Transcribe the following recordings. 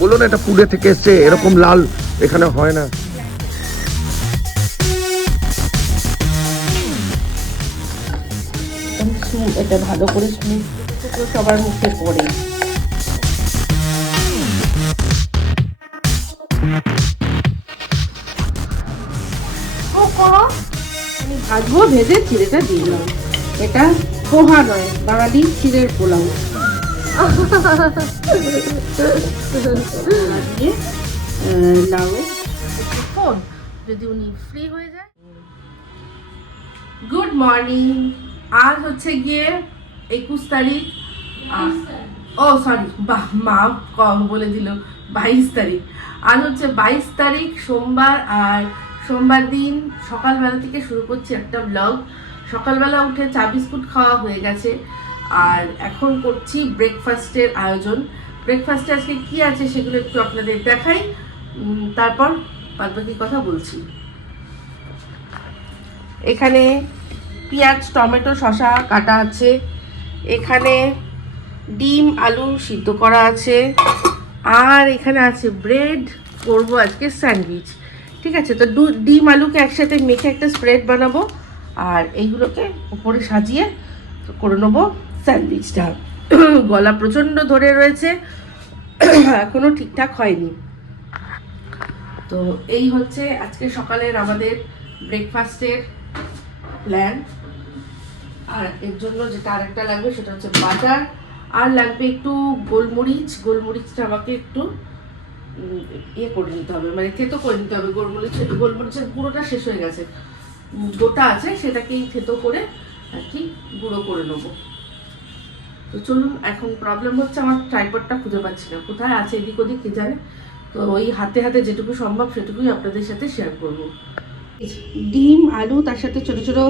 বললো না এটা পুনে থেকে এসছে, এরকম লাল এখানে হয় না। এটা ভালো করে স্মুথ সবার মুখে পড়ে। আমি ভাজবো, ভেজে চিড়েটা দিলাম। এটা পোহা নয়, বাঙালি চিড়ের পোলাও। দিয়ে লাউ ফোন যদি উনি ফ্রি হয়ে যায়। Good morning. আজ হচ্ছে গিয়ে 21 তারিখ। ও সরি, মা বলে দিল 22 তারিখ। আজ হচ্ছে 22 তারিখ সোমবার। আর সোমবার দিন সকালবেলা থেকে শুরু করছি একটা ব্লগ। সকালবেলা উঠে চা বিস্কুট খাওয়া হয়ে গেছে, আর এখন করছি ব্রেকফাস্টের আয়োজন। ব্রেকফাস্টে আজকে কি আছে সেগুলো একটু আপনাদের দেখাই, তারপর বাদবাকি কথা বলছি। এখানে পেঁয়াজ, টমেটো, শসা কাটা আছে। এখানে ডিম আলু সিদ্ধ করা আছে। আর এখানে আছে ব্রেড, করবো আজকে স্যান্ডউইচ। ঠিক আছে, তো ডিম আলুকে একসাথে মেখে একটা স্প্রেড বানাবো, আর এইগুলোকে উপরে সাজিয়ে করে নেবো স্যান্ডউইচটা। গলা প্রচণ্ড ধরে রয়েছে, এখনো ঠিকঠাক হয়নি। তো এই হচ্ছে আজকে সকালের আমাদের ব্রেকফাস্টের প্ল্যান। আর এর জন্য যেটা আরেকটা লাগবে সেটা হচ্ছে বাটার, আর লাগবে একটু গোলমরিচ। গোলমরিচটা আমাকে একটু ইয়ে করে নিতে হবে, মানে থেতো করে নিতে হবে। গোলমরিচের গুঁড়োটা শেষ হয়ে গেছে, গোটা আছে, সেটাকেই থেতো করে আর কি গুঁড়ো করে নেবো। তো চলুন, এখন প্রবলেম হচ্ছে আমার ট্রাইপডটা খুঁজে পাচ্ছি না, কোথায় আছে, এদিক ওদিক কে জানে। তো ওই হাতে হাতে যেটুকু সম্ভব সেটুকুই আপনাদের সাথে শেয়ার করব। ডিম আলু, তার সাথে ছোটো ছোটো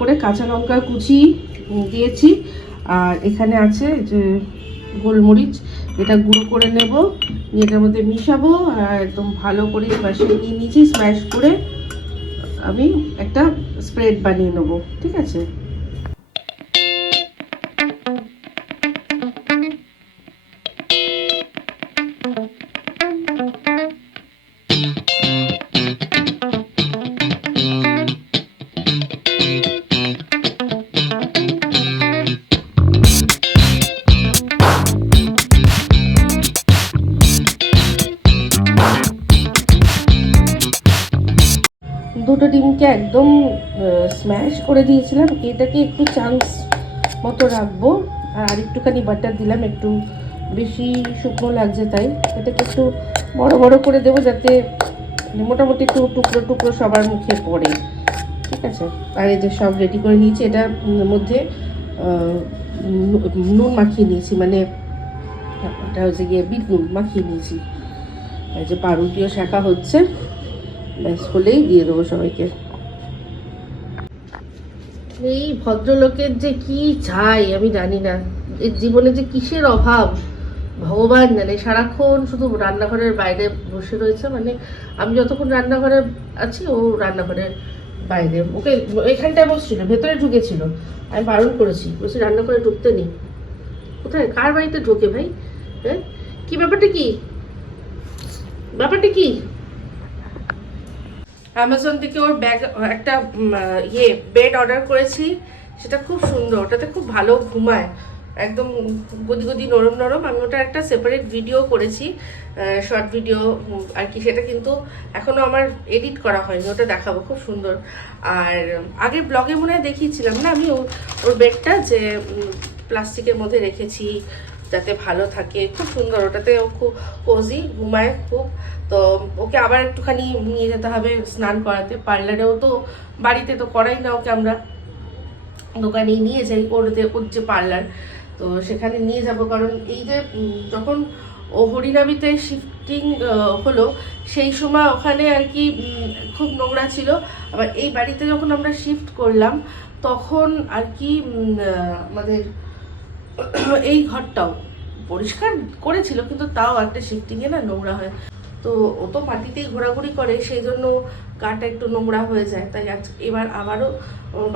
করে কাঁচা লঙ্কা কুচি দিয়েছি। আর এখানে আছে যে গোলমরিচ, এটা গুঁড়ো করে নেব, এটার মধ্যে মিশাবো আর একদম ভালো করে স্ম্যাশিং নিয়ে নিয়েছি। স্ম্যাশ করে আমি একটা স্প্রেড বানিয়ে নেবো। ঠিক আছে, দুটো ডিমকে একদম স্ম্যাশ করে দিয়েছিলাম। এটাকে একটু চান্স মতো রাখবো, আর একটুখানি বাটার দিলাম, একটু বেশি শুকনো লাগছে তাই। এটাকে একটু বড় বড় করে দেবো যাতে মোটামুটি একটু টুকরো টুকরো সবার মুখে পড়ে। ঠিক আছে, আর এই যে সব রেডি করে নিয়েছি। এটার মধ্যে নুন মাখিয়ে নিয়েছি, মানে এটা হচ্ছে গিয়ে বিট নুন মাখিয়ে নিয়েছি। এই যে পাউরুটিও শেখা হচ্ছে, ব্যাস হলেই দিয়ে দেবো সবাইকে। এই ভদ্রলোকের যে কি চাই আমি জানি না, এর জীবনে যে কিসের অভাব ভগবান জানে। সারাক্ষণ শুধু রান্নাঘরের বাইরে বসে রয়েছে, মানে আমি যতক্ষণ রান্নাঘরে আছি ও রান্নাঘরের বাইরে। ওকে এখানটায় বসছিল, ভেতরে ঢুকেছিল, আমি বারণ করেছি, বলছি রান্নাঘরে ঢুকতে নেই। কোথায় কার বাড়িতে ঢোকে ভাই? হ্যাঁ, কি ব্যাপারটা, কি ব্যাপারটা কি? অ্যামাজন থেকে ওর ব্যাগ একটা বেড অর্ডার করেছি, সেটা খুব সুন্দর, ওটাতে খুব ভালো ঘুমায়, একদম গদি গদি নরম নরম। আমি ওটা একটা সেপারেট ভিডিও করেছি, শর্ট ভিডিও আর কি, সেটা কিন্তু এখনও আমার এডিট করা হয়নি, ওটা দেখাবো, খুব সুন্দর। আর আগের ব্লগে মনে হয় দেখিয়েছিলাম না আমি ওর বেডটা, যে প্লাস্টিকের মধ্যে রেখেছি যাতে ভালো থাকে, খুব সুন্দর। ওটাতে ও খুব কোজি ঘুমায় খুব। তো ওকে আবার একটুখানি নিয়ে যেতে হবে স্নান করাতে। পার্লারেও তো বাড়িতে তো করাই না ওকে, আমরা দোকানেই নিয়ে যাই, ওর যে পার্লার, তো সেখানে নিয়ে যাব। কারণ এই যে যখন ও হরিনাবিতে শিফটিং হলো সেই সময় ওখানে আর কি খুব নোংরা ছিল। আবার এই বাড়িতে যখন আমরা শিফট করলাম তখন আর কি আমাদের এই ঘরটাও পরিষ্কার করেছিল, কিন্তু তাও একটা শিফটিংয়ে না নোংরা হয়। তো ও তো মাটিতেই ঘোরাঘুরি করে, সেই জন্য গাটা একটু নোংরা হয়ে যায়। তাই আজ এবার আবারও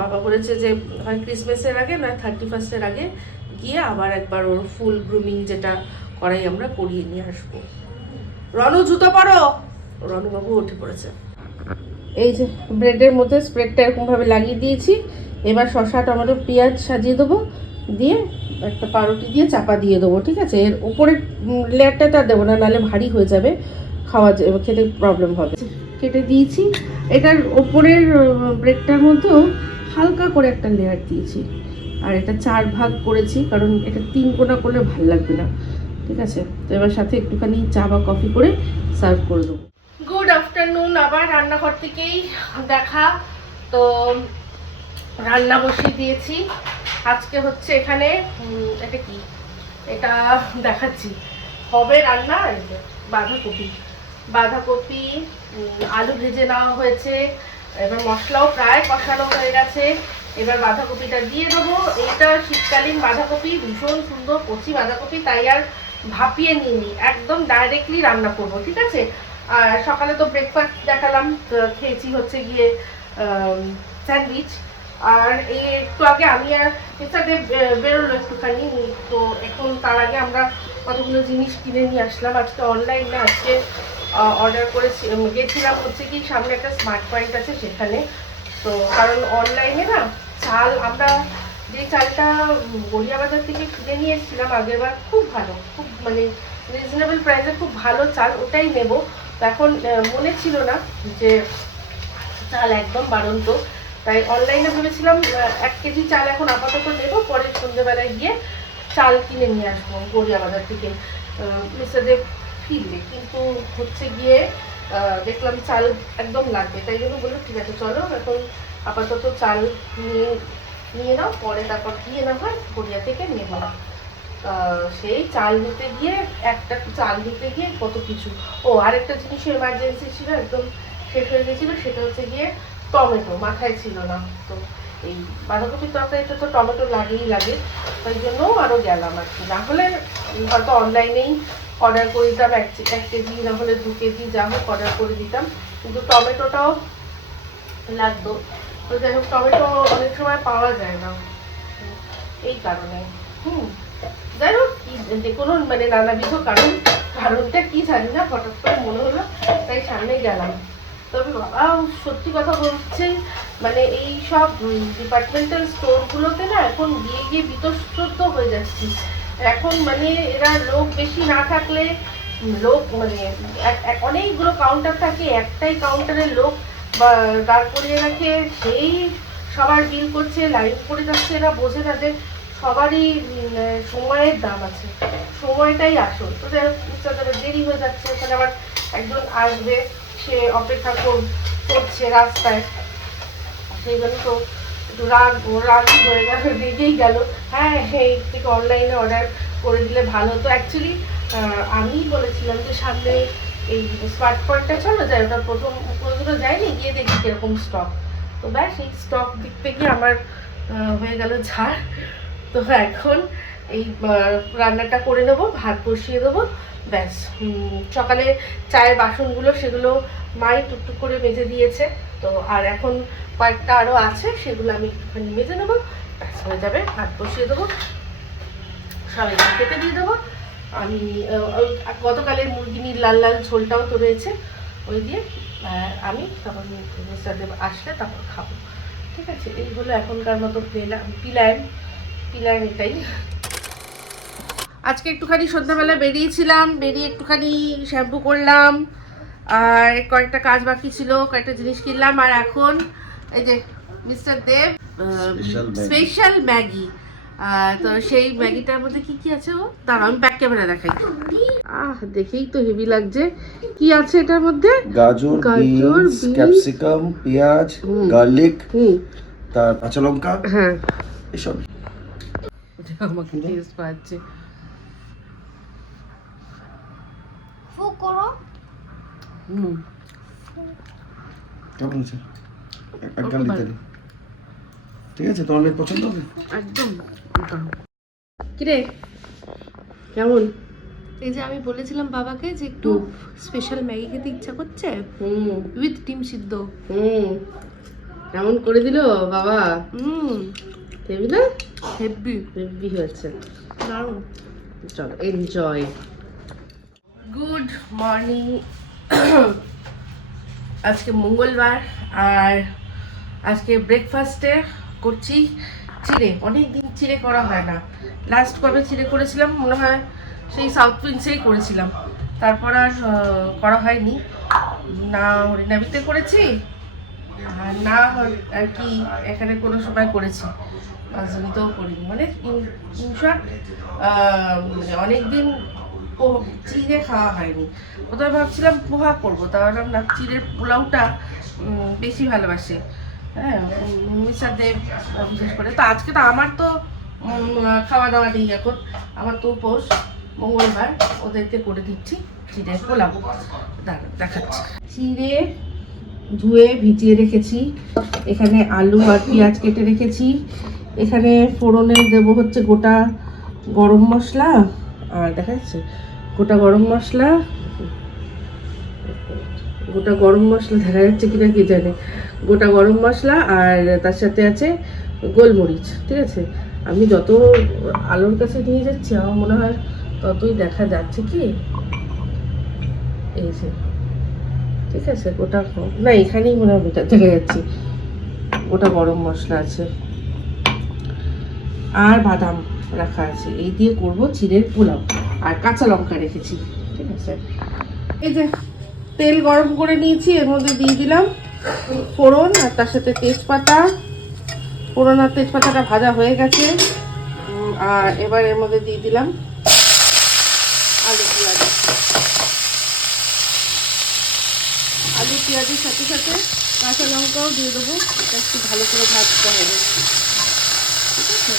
বাবা বলেছে যে হয় ক্রিসমাসের আগে নয় 31st আগে গিয়ে আবার একবার ওর ফুল গ্রুমিং যেটা কড়াই আমরা করিয়ে নিয়ে আসবো। রনু জুতো পরো। রনুবাবু উঠে পড়েছে। এই যে ব্রেডের মধ্যে স্প্রেডটা এরকমভাবে লাগিয়ে দিয়েছি। এবার শসা টমেটো পেঁয়াজ সাজিয়ে দেবো, দিয়ে একটা পাউরুটি দিয়ে চাপা দিয়ে দেবো। ঠিক আছে, এর উপরের লেয়ারটা তো আর দেবো না, নাহলে ভারী হয়ে যাবে, খেতে প্রবলেম হবে। কেটে দিয়েছি। এটার ওপরের ব্রেডটার মধ্যেও হালকা করে একটা লেয়ার দিয়েছি, আর এটা 4 ভাগ করেছি কারণ এটা 3 কোনা করলে ভালো লাগবে না। ঠিক আছে, তো এবার সাথে একটুখানি চা বা কফি করে সার্ভ করে দেবো। গুড আফটারনুন, আবার রান্নাঘর থেকেই দেখা। তো রান্না বসিয়ে দিয়েছি। আজকে হচ্ছে এখানে এটা কি, এটা দেখাচ্ছি। হবে রান্না বাঁধাকপি আলু ভেজে নেওয়া হয়েছে। এবার মশলাও প্রায় কষানো হয়ে গেছে। এবার বাঁধাকপিটা দিয়ে দেবো। এটা শীতকালীন বাঁধাকপি, ভীষণ সুন্দর কচি বাঁধাকপি, তাই আর ভাপিয়ে নিইনি, একদম ডাইরেক্টলি রান্না করব। ঠিক আছে, আর সকালে তো ব্রেকফাস্ট দেখালাম, খেয়েছি হচ্ছে গিয়ে স্যান্ডউইচ। আর এই একটু আগে আমি আর সাথে বেরোলো একটুখানি, তো এখন তার আগে আমরা কতগুলো জিনিস কিনে নিয়ে আসলাম। আজকে অনলাইনে আজকে অর্ডার করেছি, গেছিলাম হচ্ছে কি সামনে একটা স্মার্ট পয়েন্ট আছে সেখানে। তো কারণ অনলাইনে না চাল, আমরা যে চালটা গড়িয়া বাজার থেকে কিনে নিয়ে এসেছিলাম আগেরবার, খুব ভালো, খুব মানে রিজনেবল প্রাইসে খুব ভালো চাল, ওটাই নেব। তো এখন মনে ছিল না যে চাল একদম বাড়ন্ত, তাই অনলাইনে ভেবেছিলাম 1 কেজি চাল এখন আপাতত নেব, পরে সন্ধ্যেবেলায় গিয়ে চাল কিনে নিয়ে আসবো গড়িয়া বাজার থেকে মিস্টার দেব ফিরলে। কিন্তু হচ্ছে গিয়ে দেখলাম চাল একদম লাগবে, তাই জন্য বললো ঠিক আছে চলো এখন আপাতত চাল নিয়ে নাও, পরে তারপর গিয়ে না হয় গড়িয়া থেকে নেব না। সেই চাল নিতে গিয়ে কত কিছু। ও আরেকটা জিনিসের এমার্জেন্সি ছিল, একদম শেষ হয়ে গেছিলো, সেটা হচ্ছে গিয়ে টমেটো, মাথায় ছিল না। তো এই বাঁধাকপির তরকারিতে তো টমেটো লাগে, তাই জন্য আরও গেলাম আর কি। না হলে হয়তো অনলাইনেই অর্ডার করে দিতাম, 1 কেজি না হলে 2 কেজি যা হোক অর্ডার করে দিতাম, কিন্তু টমেটোটাও লাগতো। তো যাই হোক, টমেটো অনেক সময় পাওয়া যায় না, এই কারণে। যাই হোক, যে কোনো মানে নানাবিধ কারণটা কি জানি না, হঠাৎ করে মনে হলো, তাই সামনে গেলাম। তবে বাবা সত্যি কথা বলছে, মানে এই সব ডিপার্টমেন্টাল স্টোরগুলোতে না এখন গিয়ে গিয়ে বিতশ্রদ্ধ হয়ে যাচ্ছি। এখন মানে এরা লোক বেশি না থাকলে, লোক মানে অনেকগুলো কাউন্টার থাকে, একটাই কাউন্টারে লোক বা দাঁড় করিয়ে রাখে, সেই সবার বিল করছে, লাইন করে যাচ্ছে। এরা বোঝে না যে সবারই সময়ের দাম আছে, সময়টাই আসল। তো যাই হোক, দেরি হয়ে যাচ্ছে, ওখানে আবার একজন আসবে, সে অপেক্ষা করছে রাস্তায়, সেই জন্য তো একটু রাগ হয়ে গেল, রেগেই গেল। হ্যাঁ, এই থেকে অনলাইনে অর্ডার করে দিলে ভালো হতো। অ্যাকচুয়ালি আমি বলেছিলাম যে সামনে এই স্মার্ট পয়েন্টটা চলো যাই, ওটা প্রথমে যায়নি, গিয়ে দেখি কিরকম স্টক। তো ব্যাস এই স্টক দেখতে গিয়ে আমার হয়ে গেল ঝাড়। তো এখন এই রান্নাটা করে নেবো, ভাত বসিয়ে দেবো, ব্যাস। সকালে চায়ের বাসনগুলো সেগুলো মাই টুকটুক করে মেজে দিয়েছে। তো আর এখন কয়েকটা আরও আছে, সেগুলো আমি একটুখানি মেজে নেবো, ব্যাস হয়ে যাবে। ভাত বসিয়ে দেবো, সবাইকে খেতে দিয়ে দেবো। আমি গতকালের মুরগির লাল লাল ঝোলটাও তো রয়েছে, ওই দিয়ে আমি তখন মিস্টার দেব আসলে তারপর খাবো। ঠিক আছে, এই হলো এখনকার মতো প্ল্যান এটাই। আজকে একটুখানি সন্ধ্যাবেলা বেরিয়ে একটুখানি শ্যাম্পু করলাম, আর কয়েকটা কাজ বাকি ছিল, কয়েকটা জিনিস কিনলাম। আর এখন এই যে মিস্টার দেব স্পেশাল ম্যাগি, তো সেই ম্যাগিটার মধ্যে কি কি আছে ও দাঁড়াও আমি ব্যাক ক্যামেরা দেখাই। দেখেই তো হেভি লাগছে। কি আছে এটার মধ্যে? গাজর, বিনস, ক্যাপসিকাম, পেঁয়াজ, গার্লিক, তার কাঁচা লঙ্কা, হ্যাঁ এসব। আমাকে টেস্ট পাচ্ছে। কেমন আছে? একদম ঠিক আছে, তোমার মেয়ে পছন্দ হবে একদম। কিরে কেমন? এই যে আমি বলেছিলাম বাবাকে যে একটু স্পেশাল ম্যাগি খেতে ইচ্ছা করছে, উইথ ডিম সিদ্ধ। কেমন করে দিল বাবা? হেভি না? হেভি হেভি হয়েছে, দারুণ। চলো এনজয়। মর্নিং। আজকে মঙ্গলবার আর আজকে ব্রেকফাস্টে করছি চিড়ে। অনেক দিন চিড়ে করা হয় না। লাস্ট কবে চিড়ে করেছিলাম মনে হয় সেই সাউথ প্রিন্সেই করেছিলাম, তারপর আর করা হয়নি। না হরিনাবিতে করেছি আর না আর কি এখানে কোনো সময় করেছি, রাজধানীতেও করিনি। মানে ইনফ্যাক্ট অনেকদিন চিড়ে খাওয়া হয়নি। প্রথমে ভাবছিলাম পোহা করবো, তাহলে না চিড়ের পোলাওটা বেশি ভালোবাসে, হ্যাঁ মিস্টার দেব বিশেষ করে। তো আজকে তো আমার তো খাওয়া দাওয়া নেই এখন, আমার তো উপোস, মঙ্গলবার, ওদেরকে করে দিচ্ছি চিড়ের পোলাও। দেখাচ্ছি। চিড়ে ধুয়ে ভিজিয়ে রেখেছি, এখানে আলু আর পেঁয়াজ কেটে রেখেছি, এখানে ফোড়নে দেবো হচ্ছে গোটা গরম মশলা, আর দেখা যাচ্ছে গোটা গরম মশলা দেখা যাচ্ছে কিনা কি জানে, গোটা গরম মশলা আর তার সাথে আছে গোলমরিচ। ঠিক আছে, আমি যত আলুর কাছে নিয়ে যাচ্ছি আমার মনে হয় ততই দেখা যাচ্ছে কি এই যে, ঠিক আছে গোটা না এখানেই মনে হয় দেখা যাচ্ছে গোটা গরম মশলা আছে আর বাদাম রাখা আছে। এই দিয়ে করব চিড়ের পোলাও। আর কাঁচা লঙ্কা রেখেছি। ঠিক আছে, এই যে তেল গরম করে নিয়েছি, এর মধ্যে দিয়ে দিলাম ফোড়ন আর তার সাথে তেজপাতা। ফোড়ন আর তেজপাতাটা ভাজা হয়ে গেছে, আর এবার এর মধ্যে দিয়ে দিলাম আলু পেঁয়াজ। আলু পেঁয়াজের সাথে সাথে কাঁচা লঙ্কাও দিয়ে দেবো, এটা একটু ভালো করে ভাজতে হবে। ঠিক আছে,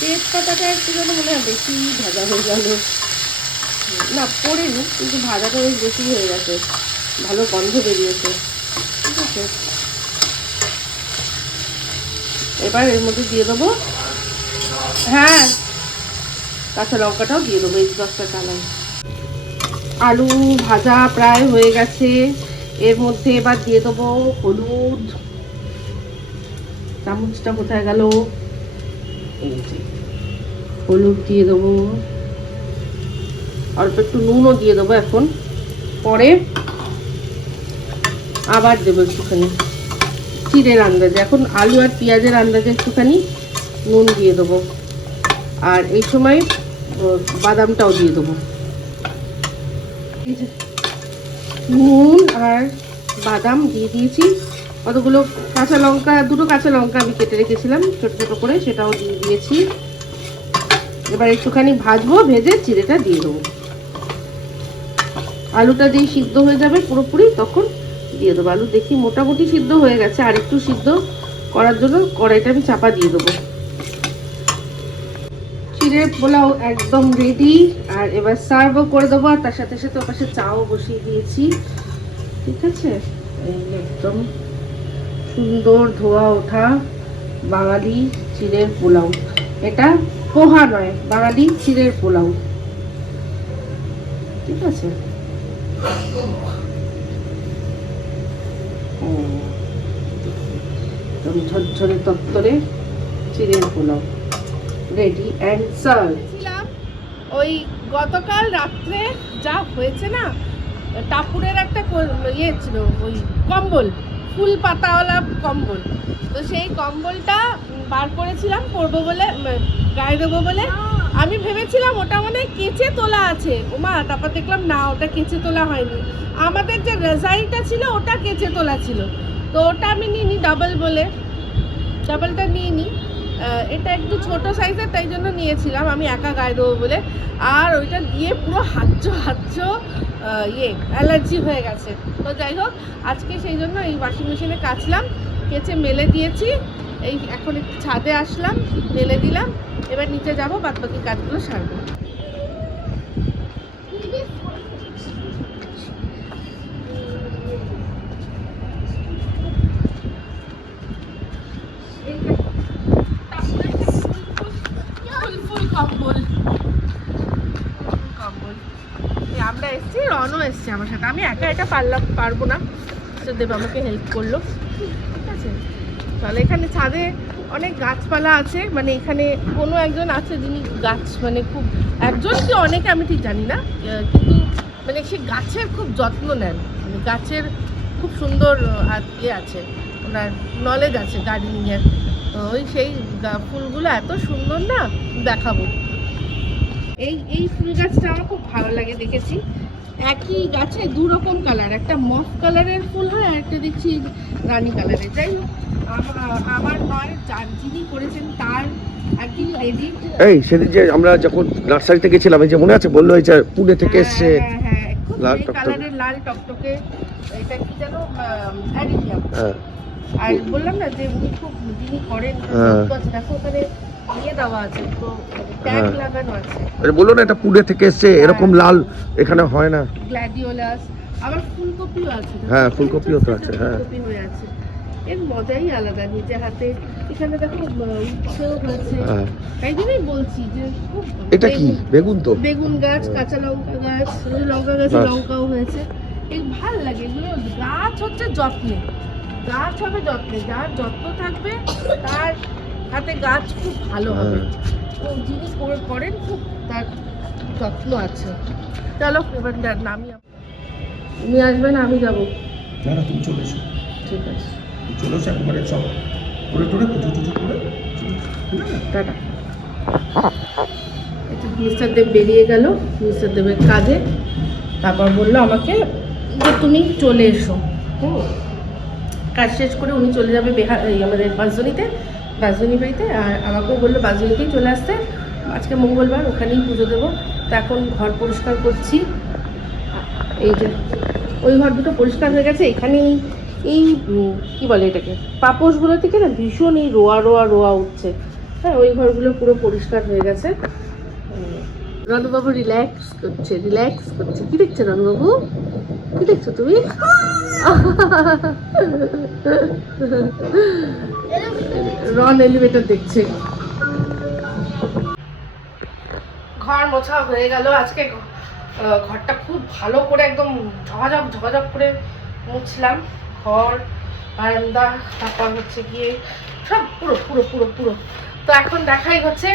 তেজপাতাটা একটু যেন মনে হয় বেশি ভাজা হয়ে গেল, না পড়েনি কিন্তু ভাজাটা বেশ বেশি হয়ে গেছে, ভালো গন্ধ বেরিয়েছে। ঠিক আছে, এবার এর মধ্যে দিয়ে দেবো, হ্যাঁ কাঁচা লঙ্কাটাও দিয়ে দেবো, এই 10টা চালাই। আলু ভাজা প্রায় হয়ে গেছে, এর মধ্যে এবার দিয়ে দেবো হলুদ। চামচটা কোথায় গেল, এই যে হলুদ দিয়ে দেবো, অল্প একটু নুনও দিয়ে দেবো এখন, পরে আবার দেবো একটুখানি চিড়ের আন্দাজে। এখন আলু আর পেঁয়াজের আন্দাজে একটুখানি নুন দিয়ে দেবো, আর এই সময় বাদামটাও দিয়ে দেবো। নুন আর বাদাম দিয়ে দিয়েছি, কতগুলো কাঁচা লঙ্কা, দুটো কাঁচা লঙ্কা আমি কেটে রেখেছিলাম ছোট ছোট করে, সেটাও দিয়ে দিয়েছি। এবার একটুখানি ভাজবো, ভেজে চিড়েটা দিয়ে দেবো। আলুটা যেই সিদ্ধ হয়ে যাবে পুরোপুরি তখন দিয়ে দেবো। আলু দেখি মোটামুটি সিদ্ধ হয়ে গেছে, আর একটু সিদ্ধ করার জন্য কড়াইটা আমি চাপা দিয়ে দেবো। চিড়ের পোলাও একদম রেডি, আর এবার সার্ভও করে দেবো। আর তার সাথে সাথে ওপাশে চাও বসিয়ে দিয়েছি। ঠিক আছে, এই একদম সুন্দর ধোয়া ওঠা বাঙালি চিড়ের পোলাও। এটা পোহা নয়, বাঙালি চিড়ের পোলাও। ঠিক আছে, ঝরঝরে তত্তরে চিড়ের পোলাও রেডি অ্যান্ড সার্ভ। ওই গতকাল রাত্রে যা হয়েছে না, টাপুরের একটা ইয়ে ছিল, ওই কম্বল, ফুল পাতাওয়ালা কম্বল, তো সেই কম্বলটা বার করেছিলাম পরবো বলে, গায়ে দেবো বলে। আমি ভেবেছিলাম ওটা মানে কেচে তোলা আছে, ওমা তারপর দেখলাম না, ওটা কেচে তোলা হয়নি। আমাদের যে রেজাইটা ছিল ওটা কেচে তোলা ছিল, তো ওটা আমি নিইনি, ডাবল বলে ডাবলটা নিইনি। এটা একটু ছোট সাইজের, তাই জন্য নিয়েছিলাম আমি একা গায়ে দেবো বলে। আর ওইটা দিয়ে পুরো হাঁচো অ্যালার্জি হয়ে গেছে। তো যাই হোক, আজকে সেই জন্য এই ওয়াশিং মেশিনে কাচলাম, কেচে মেলে দিয়েছি। এই এখন একটু ছাদে আসলাম, মেলে দিলাম, এবার নিচে যাবো, বাদ বাকি কাজগুলো সারবো। আমরা এসছি, রনও এসছে আমার সাথে, আমি একা এটা পারবো না, তো দেব আমাকে হেল্প করলো। ঠিক আছে, তাহলে এখানে ছাদে অনেক গাছপালা আছে, মানে এখানে কোনো একজন আছে যিনি গাছ মানে খুব একজন কি অনেকে আমি ঠিক জানি না, কিন্তু মানে সে গাছের খুব যত্ন নেন, মানে গাছের খুব সুন্দর ইয়ে আছে, ওনার নলেজ আছে গার্ডেনিংয়ের। তো ওই সেই ফুলগুলো এত সুন্দর না, দেখাবো। এই ফুল গাছটা আমার খুব ভালো লাগে, দেখেছি একই গাছে দু রকম কালার, একটা মফ কালারের ফুল হয় আর একটা দেখছি রানী কালারের। যাই হোক, আমার নয় যিনি করেছেন তার একই এডিট। এই সেদিন যে আমরা যখন নার্সারিতে গেছিলাম, এই যে মনে আছে বললো এই যে পুনে থেকে এসছে লাল লাল টকটকে। কালারের, লাল টকটকে, এটা কি যেন অ্যাডিনিয়াম। হ্যাঁ আর বললাম না যে উনি খুব যিনি করেন, হ্যাঁ। দেখো ওখানে ইয়ে দেওয়া আছে, তো ট্যাগ হ্যাঁ। লাগানো আছে। আরে বললো না এটা পুনে থেকে এসছে, এরকম লাল এখানে হয় না। গ্ল্যাডিওলাস, আবার ফুলকপিও আছে। হ্যাঁ, ফুলকপিও তো আছে, হ্যাঁ। ফুলকপি হয়ে আছে, এর মজাই আলাদা নিজে হাতে। এখানে দেখো উচ্ছেও হয়েছে, হ্যাঁ। তাই জন্যই বলছি যে খুব। এটা কি বেগুন? তো বেগুন গাছ, কাঁচা লঙ্কা গাছ, লঙ্কা গাছে বাহ। লঙ্কাও হয়েছে। এই ভাল লাগে এগুলো। গাছ হচ্ছে যত্নে, গাছ হবে যত্নে, যার যত্ন থাকবে তার হাতে গাছ খুব ভালো হবে। তো যিনি করেন খুব, তার যত্ন আছে। চলো এবার নামি। তুমি আসবে না, আমি যাবো? না না, তুমি চলে এসো। ঠিক আছে, চলে এসো একবারে, সব করে টোরে পুজো টুজো করে। টাটা। মিস্টার দেব বেরিয়ে গেল মিস্টার দেবের কাজে। তারপর বললো আমাকে যে তুমি চলে এসো। কাজ শেষ করে উনি চলে যাবে আমাদের বাঁশজনিতে, বাঁশজনি বাড়িতে। আর আমাকেও বললো বাঁশজনিতেই চলে আসতে, আজকে মঙ্গলবার, ওখানেই পুজো দেবো। তো এখন ঘর পরিষ্কার করছি। এই যে ওই ঘর দুটো পরিষ্কার হয়ে গেছে। এখানেই এই কি বলে এটাকে, পাপোশগুলো থেকে না ভীষণ এই রোয়া উঠছে। হ্যাঁ, ওই ঘরগুলো পুরো পরিষ্কার হয়ে গেছে। রণবাবু রিল্যাক্স করছে। কি দেখছো রণবাবু? কি দেখছো তুমি? রন এলিভেটর দেখছে। ঘর মোছা হয়ে গেল। আজকে ঘরটা খুব ভালো করে একদম ঝকঝক করে মুছলাম। ঘর, বারান্দা, তারপর হচ্ছে গিয়ে সব পুরো পুরো পুরো পুরো। তো এখন দেখাই হচ্ছে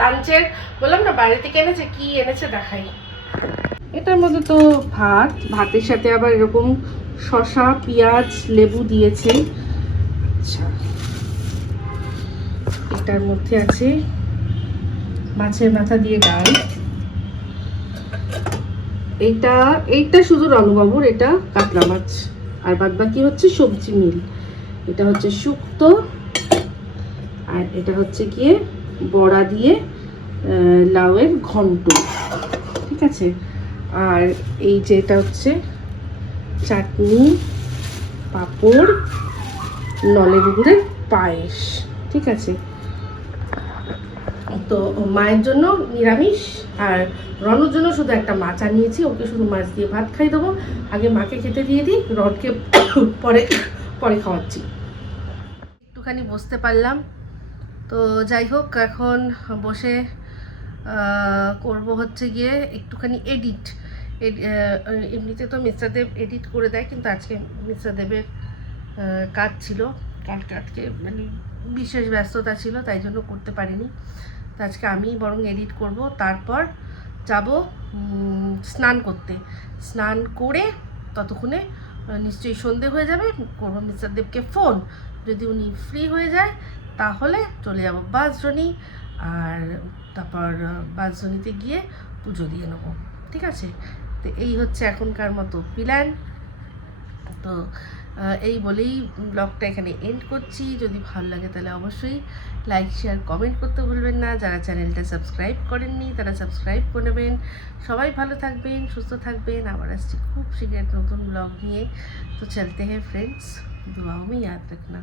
লাঞ্চের, বললাম না বাইরে থেকে এনেছে, কি এনেছে দেখাই। এটার মধ্যে তো ভাতের সাথে আবার এরকম শসা, পেঁয়াজ, লেবু দিয়েছে। আচ্ছা, এটার মধ্যে আছে মাছের মাথা দিয়ে ডাল। এইটা শুধু রণবাবুর, এটা কাতলা মাছ, আর বাদ বাকি হচ্ছে সবজি মিল। এটা হচ্ছে শুক্তো, আর এটা হচ্ছে গিয়ে বড়া দিয়ে লাউয়ের ঘন্ট, ঠিক আছে। আর এই যে এটা হচ্ছে চাটনি, পাঁপড়, নলেন গুড়ের পায়েস, ঠিক আছে। তো মায়ের জন্য নিরামিষ, আর রণর জন্য শুধু একটা মাছ আনিয়েছি, ওকে শুধু মাছ দিয়ে ভাত খাই দেবো। আগে মাকে খেতে দিয়ে দিই, রনকে পরে খাওয়াচ্ছি। একটুখানি বসতে পারলাম। তো যাই হোক, এখন বসে করব হচ্ছে গিয়ে একটুখানি এডিট। এমনিতে তো মিস্টার দেব এডিট করে দেয়, কিন্তু আজকে মিস্টার দেবের কাজ ছিল, আজকে মানে বিশেষ ব্যস্ততা ছিল, তাই জন্য করতে পারিনি। তো আজকে আমি বরং এডিট করব। তারপর যাব স্নান করতে। স্নান করে ততক্ষণে নিশ্চয়ই সন্ধে হয়ে যাবে। করবো মিস্টার দেবকে ফোন, যদি উনি ফ্রি হয়ে যায় তাহলে চলে যাব বাঁশজনি। আর তারপর বাঁশজনিতে গিয়ে পুজো দিয়ে নেবো, ঠিক আছে। তো এই হচ্ছে এখনকার মতো প্ল্যান। তো এই বলেই ব্লগটা এখানে এন্ড করছি। যদি ভালো লাগে তাহলে অবশ্যই লাইক, শেয়ার, কমেন্ট করতে ভুলবেন না। যারা চ্যানেলটা সাবস্ক্রাইব করেননি তারা সাবস্ক্রাইব করে নেবেন। সবাই ভালো থাকবেন, সুস্থ থাকবেন। আবার আসছি খুব শীঘ্র নতুন ব্লগ নিয়ে। তো চলতে হ্যাঁ ফ্রেন্ডস, দুआओं में याद रखना।